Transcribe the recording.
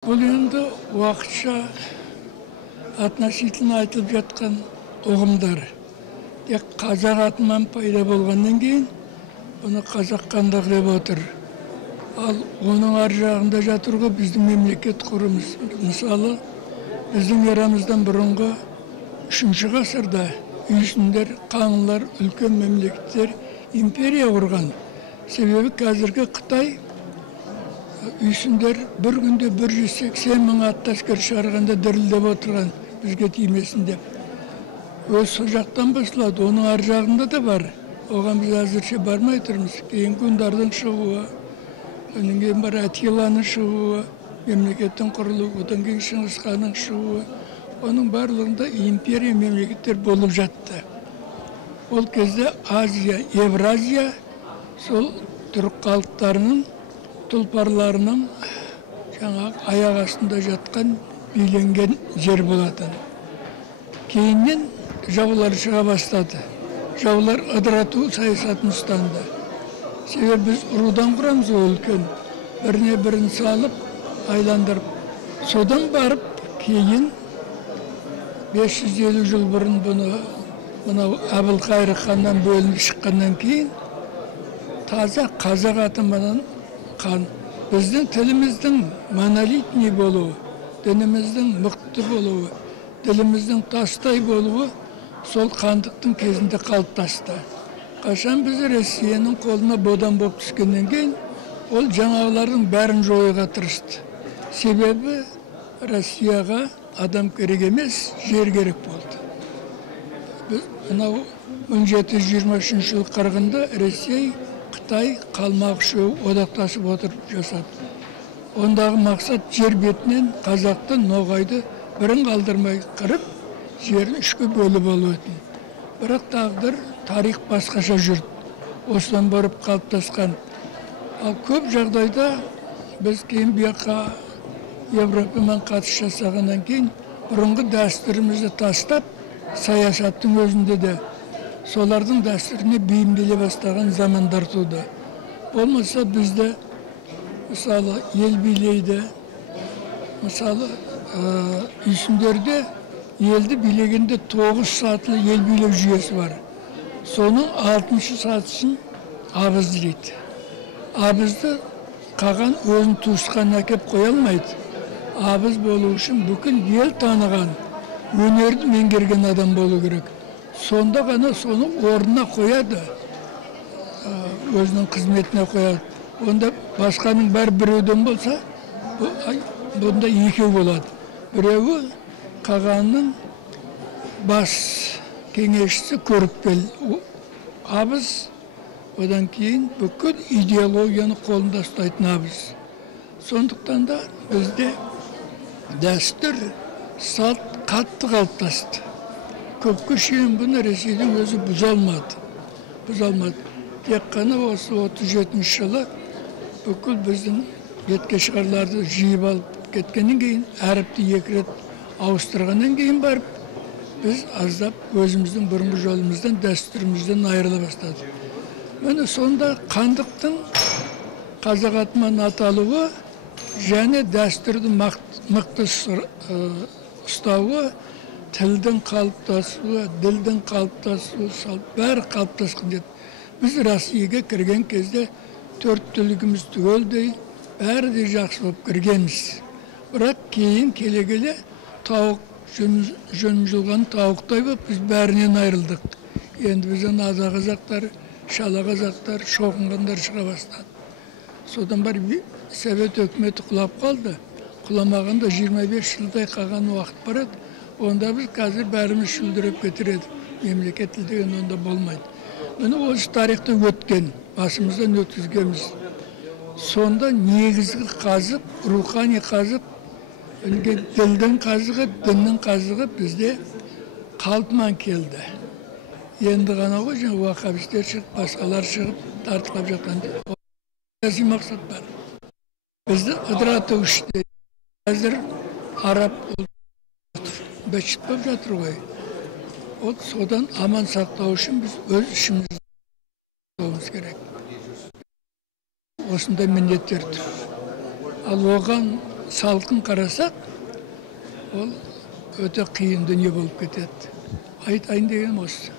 Бұл енді уақытша относительно айтылып жатқан ұғымдар. Тек қазақ атынан пайда болғаннан кейін, оны қазақ хандығы деп отыр. Ал оның ар жағында жатырға біздің мемлекет құрымыз. Мысалы, біздің ерамыздан бұрынғы 3 ғасырда үйсіндер, қаңлылар, үлкен мемлекеттер империя құрған. Себебі қазіргі Қытай үйсіндер бір күнде 180 мың атты әскер шығарғанда дірілдеп отырған, бізге тимесін деп. Өз сол жақтан басылады, оның ар жағында да бар. Оған біз әзірше бармай тұрмыз. Кейін Гундардың шығуы, одан кейін бар Атиланың шығуы, мемлекеттің құрылуы, одан кейін Шыңғыс ханның шығуы. Оның барлығында империя мемлекеттер болып жатты. Ол кезде Азия, Евразия, сол түрік халықтарының, тұлпарларының аяқ астында жатқан биленген жер болатын. Кейіннен жаулар шыға бастады. Жаулар ыдырату саясатын ұстанды. Себебі біз ұрудан құрамыз ол үлкен. Біріне бірін салып, айландырып. Содан барып, кейін 550 жыл бұрын бұны Әбілқайыр ханнан бөлініп шыққаннан кейін таза қазақ атынан қан. Біздің тіліміздің монолитный болуы, дініміздің мықты болуы, тіліміздің тастай болуы сол хандықтың кезінде қалыптасты. Қашан біз Россияның қолына бодан болып түскеннен кейін, ол жаңағылардың бәрін жоюға тырысты. Себебі Россияға адам керек емес, жер керек болды. Біз 1723 жыл қарғында Ресей, Қытай, қалмақ үшеуі одақтасып отырып жасады. Ондағы мақсат жер бетінен Қазақты, Ноғайды бірін қалдырмай қырып, жерін 3-ке бөліп алу еді. Бірақ тағдыр, тарих басқаша жүрді. Осыдан барып қалыптасқан. Ал көп жағдайда біз кейін бұяққа Европамен қатыс жасағаннан кейін бұрынғы дәстүрімізді тастап, саясаттың өзінде де солардың дәстүріне бейімделе бастаған замандар туды. Болмаса бізді, мысалы, ел билейді. Мысалы, үйсіндерде елді билегенде 9 сатылы ел билеу жүйесі бар. Соның 6-шы сатысын абыз дейді. Абызды қаған өзін туысқан әкеп қоя алмайды. Абыз болу үшін бүкіл ел таныған, өнерді меңгерген адам болу керек. Сонда ғана соны орнына қояды, өзінің қызметіне қояды. Онда басқаның бәрі біреуден болса, бұнда 2 болады. Біреуі қағанның бас кеңесшісі Көріпкел. Абыз, одан кейін бүкіл идеологияны қолында ұстайтын абыз. Сондықтан да бізде дәстүр, салт қатты қалыптасты. Көпке шейін бұны Ресейдің өзі бұзалмады. Тек қана осы 37 жылы бүкіл біздің бетке шығарларды жиып алып кеткеннен кейін, әріпті 2 рет ауыстырғаннан кейін барып, біз аздап өзіміздің бұрынғы жолымыздан, дәстүрімізден айырыла бастады. Міне сонда хандықтың қазақ атынан аталуы және дәстүрді мықты ұстауы, тілдің қалыптасуы, ділдің қалыптасуы, бәрі қалыптасқан деді. Біз Россияға кірген кезде 4 түлігіміз түгелдей, бәрі де жақсы болып кіргенбіз. Бірақ кейін келе-келе тауық, жөн жылған тауықтай болып, біз бәрінен айырылдық. Енді бізден аза қазақтар, шала қазақтар, шоқынғандар шыға бастады. Содан бар Совет өкіметі құлап қалды. Құламағанда 25 жылдай қалған уақыт барады. Онда біз қазір бәріміз шүлдіреп кетіреді. Мемлекет деген онда болмайды. Міне осы тарихта өткен, басымыздан өткізгенбіз. Сонда негізгі қазық, рухани қазық, ділдің қазығы, діннің қазығы бізде қалпынан келді. Енді ғана ғой, уақабистер шығып, басқалар шығып, тартылап жатқан. Саяси мақсат бар. Бізді ыдырату үште. Қазір араб бәтшіт болып жатыр ғой. Содан аман сақтау үшін біз өз ішімізді сақтауымыз керек. Осындай міндеттер тұр. Ал оған салқын қарасақ, ол өте қиын дүние болып кетеді. Айтайын дегенім осы.